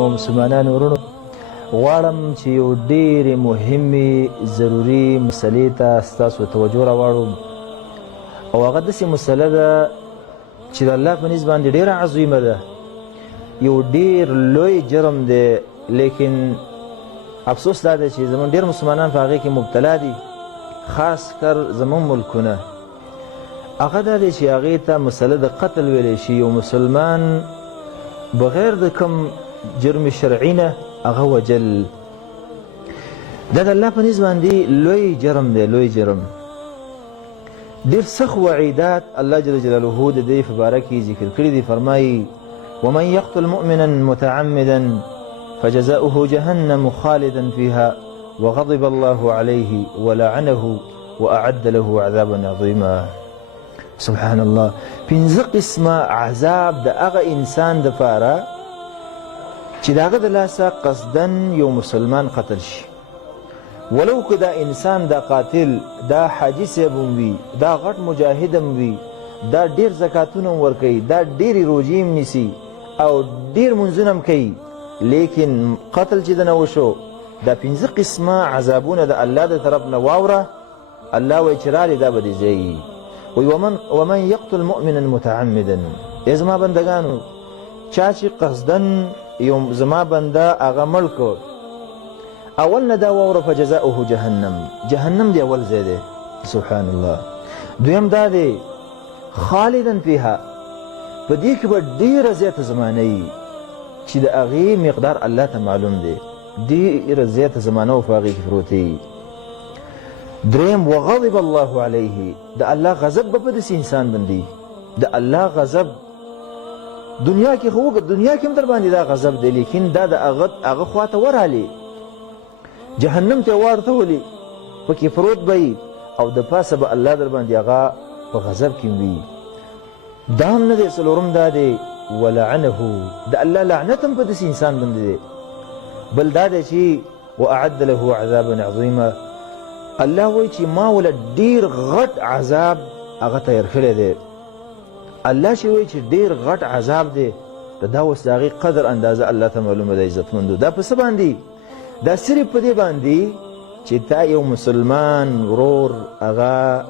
مسلمانانو ورونو غواړم چې یو ډېرې مهمې ضروري مسلې ته ستاسو توجه راواړوم او هغه داسې مسله ده چې د الله په نزد باندې ډېره عظیمه ده، یو ډېر لوی جرم دی، لیکن افسوس دا دی چې زموږ ډېر مسلمانان په هغې کې مبتلا دي، خاص کر زموږ ملکونه. هغه دا دی چې هغې ته مسله د قتل ویلی شي. یو مسلمان بغیر د کوم جرم شرعي نه هغه وجل، دا د الله په نزد باندې لوی جرم دی، لوی جرم. ډېر سخت وعیدات الله جل جلاله د دې په باره کې ذکر کړي دي. فرمایي ومن يقتل مؤمنا متعمدا فجزاؤه جهنم خالدا فيها وغضب الله عليه ولعنه وأعد له عذابا عظيما. سبحان الله. پنځه قسمه عذاب د هغه انسان دپاره چې د هغه د لاسه قصدن یو مسلمان قتل شي، ولو که دا انسان دا قاتل دا حاجي صاحب هم وي، دا غټ مجاهد هم وي، دا ډېر زکاتونه هم ورکوي، دا ډېرې روژې هم نیسي او ډېر منځونه هم کوي، لیکن قتل چې دنه وشو، دا پنځه قسمه عذابونه د الله د طرف نه واوره. الله وایي چې رالې دا به دې ځایي. ومن يقتل مؤمنا متعمدا، ای زما بندګانو چا چې قصدن یو زما بنده هغه مړ کړ، اول نه دا واوره فجزاؤه جهنم، جهنم دی اول ځای دی. سبحان الله. دویم دا دی خالدا فیها، په دې کې به ډېره زیاته زمانه وي چې د هغې مقدار الله ته معلوم دی، ډېره زیاته زمانه و په هغې کې پروتې. دریم وغضب الله علیه، د الله غضب به په داسې انسان باندې، د الله غضب دنیا کې خو دنیا کې هم در باندې دا غضب دی، لیکن دا د هغه خوا ته ورالې جهنم ته واړتولې پکې پروت به وي او د پاسه به الله در باندې هغه په غضب کې وي. دا هم نه دی. څلورم دا دی ولعنه، د الله لعنت هم په داسې انسان باندې دی. بل دا دی چې واعد له عذابا عظیما، الله وایي چې ما وله ډېر غټ عذاب هغه تیار کړی دی. الله چې وایي چې ډېر غټ عذاب دی، دا اوس د هغې قدر اندازه الله ته معلومه ده. عزتمندو دا په څه باندې؟ دا صرف په دې باندې چې تا یو مسلمان ورور هغه